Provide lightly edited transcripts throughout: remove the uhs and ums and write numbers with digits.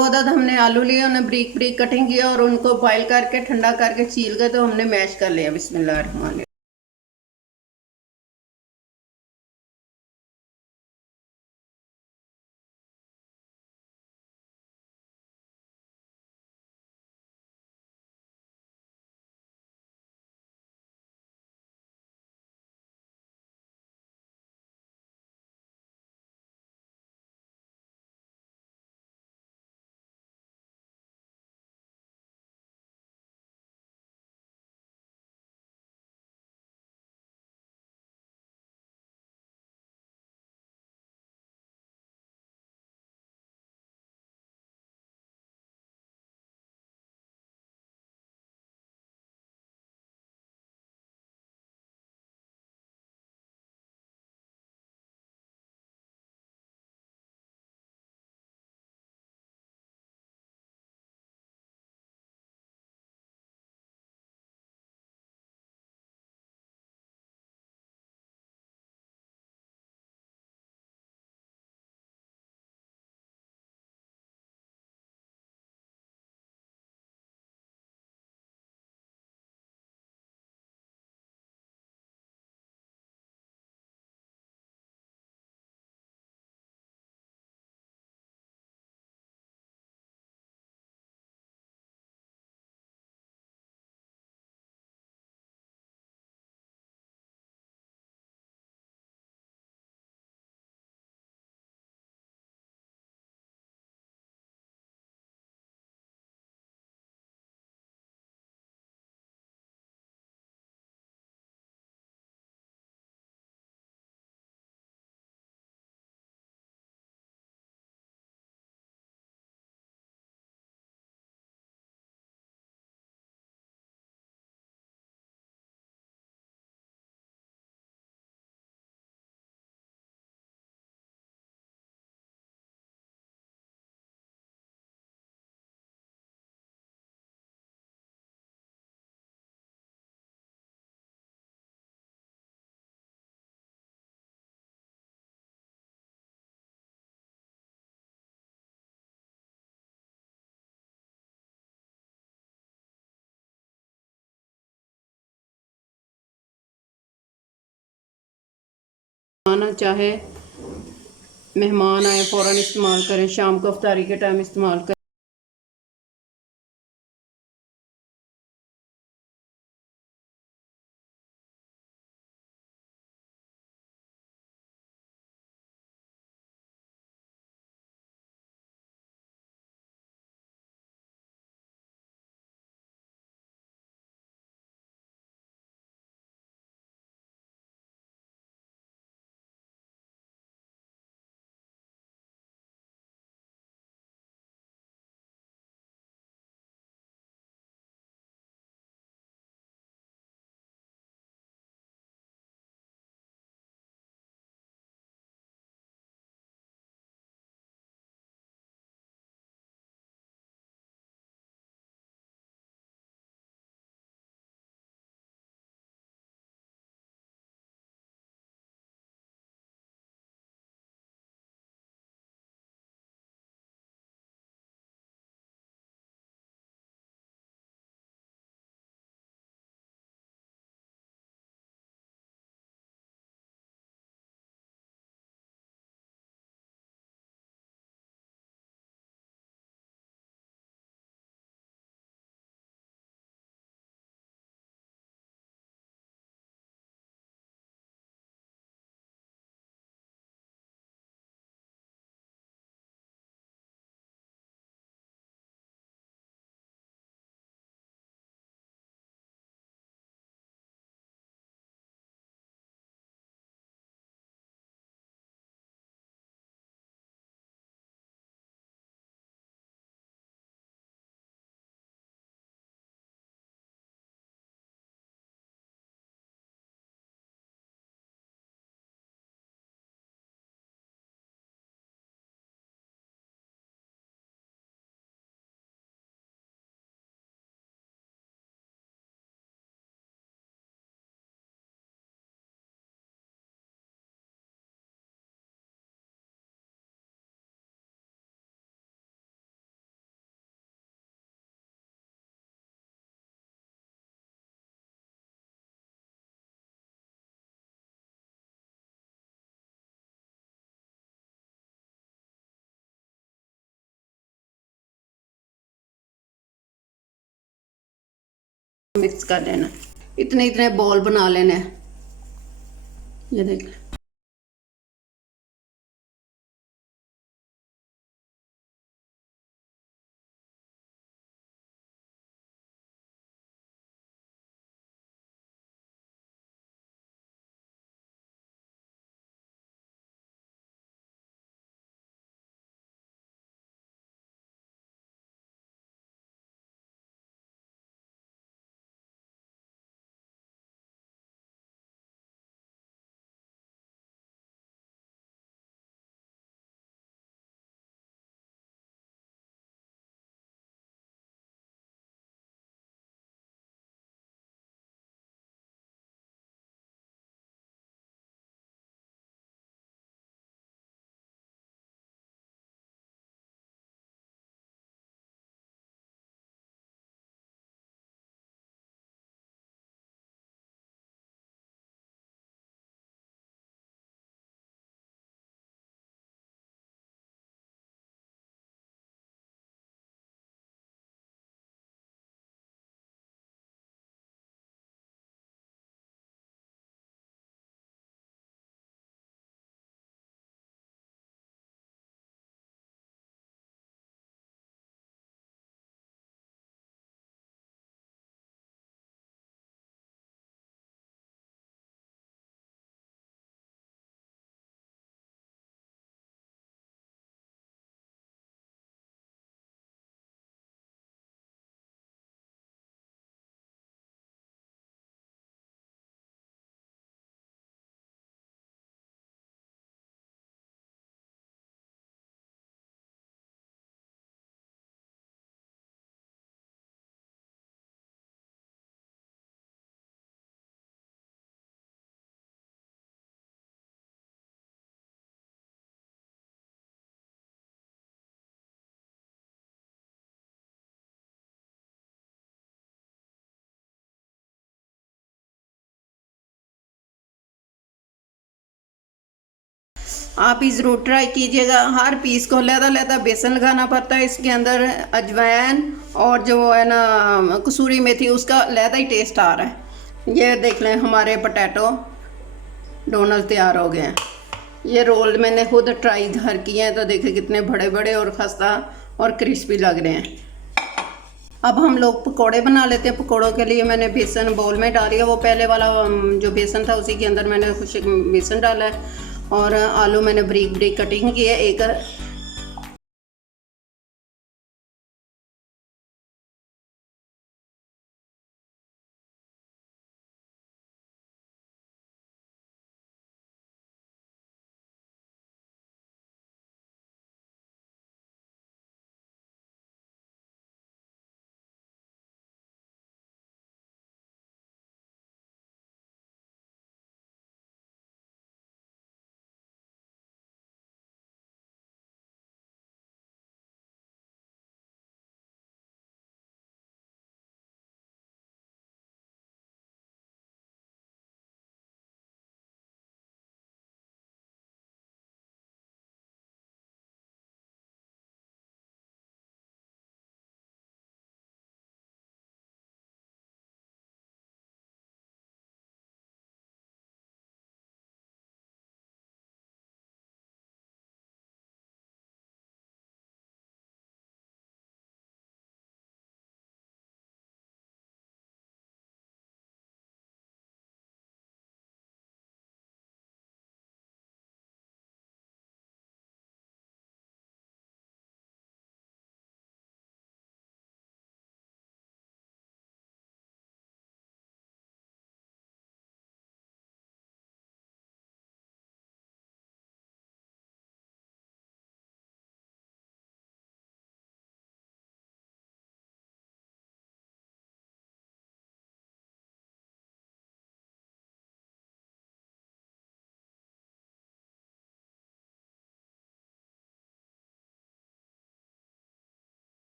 अदद हमने आलू लिए, उन्हें ब्रीक ब्रीक कटिंग किया और उनको बॉईल करके ठंडा करके छील के तो हमने मैश कर लिया। बिस्मिल्लाह रहमान रहीम। खाना चाहे मेहमान आए फ़ौरन इस्तेमाल करें, शाम को इफ्तारी के टाइम इस्तेमाल करें। मिक्स कर लेना। इतने इतने बॉल बना लेने हैं। ये देख। आप ही ज़रूर ट्राई कीजिएगा। हर पीस को लहदा बेसन लगाना पड़ता है, इसके अंदर अजवाइन और जो है ना कसूरी मेथी, उसका लहदा ही टेस्ट आ रहा है। ये देख लें, हमारे पोटैटो डोनल्ड तैयार हो गए हैं। ये रोल मैंने खुद ट्राई घर किए हैं, तो देखिए कितने बड़े बड़े और खस्ता और क्रिस्पी लग रहे हैं। अब हम लोग पकोड़े बना लेते हैं। पकोड़ों के लिए मैंने बेसन बोल में डाल दिया। वो पहले वाला जो बेसन था उसी के अंदर मैंने कुछ बेसन डाला है, और आलू मैंने ब्रीक ब्रीक कटिंग की है। एक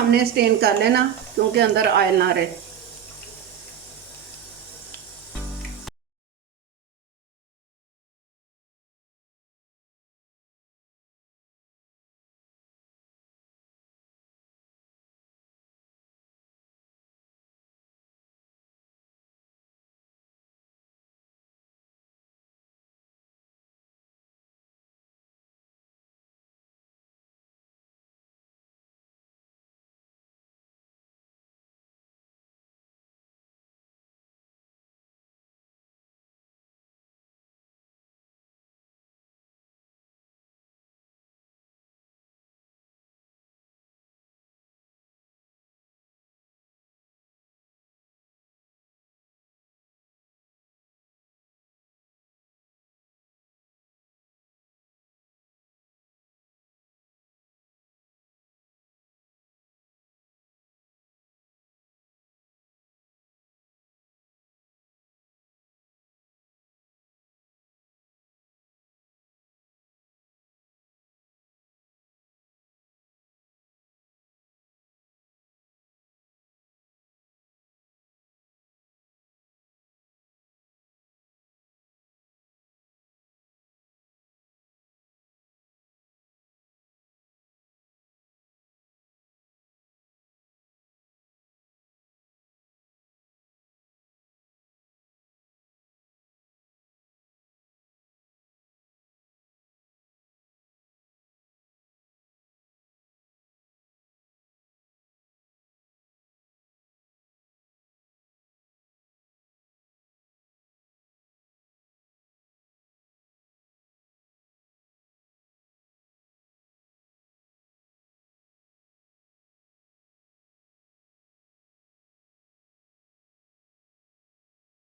हमने स्टेन कर लेना क्योंकि अंदर ऑयल ना रहे।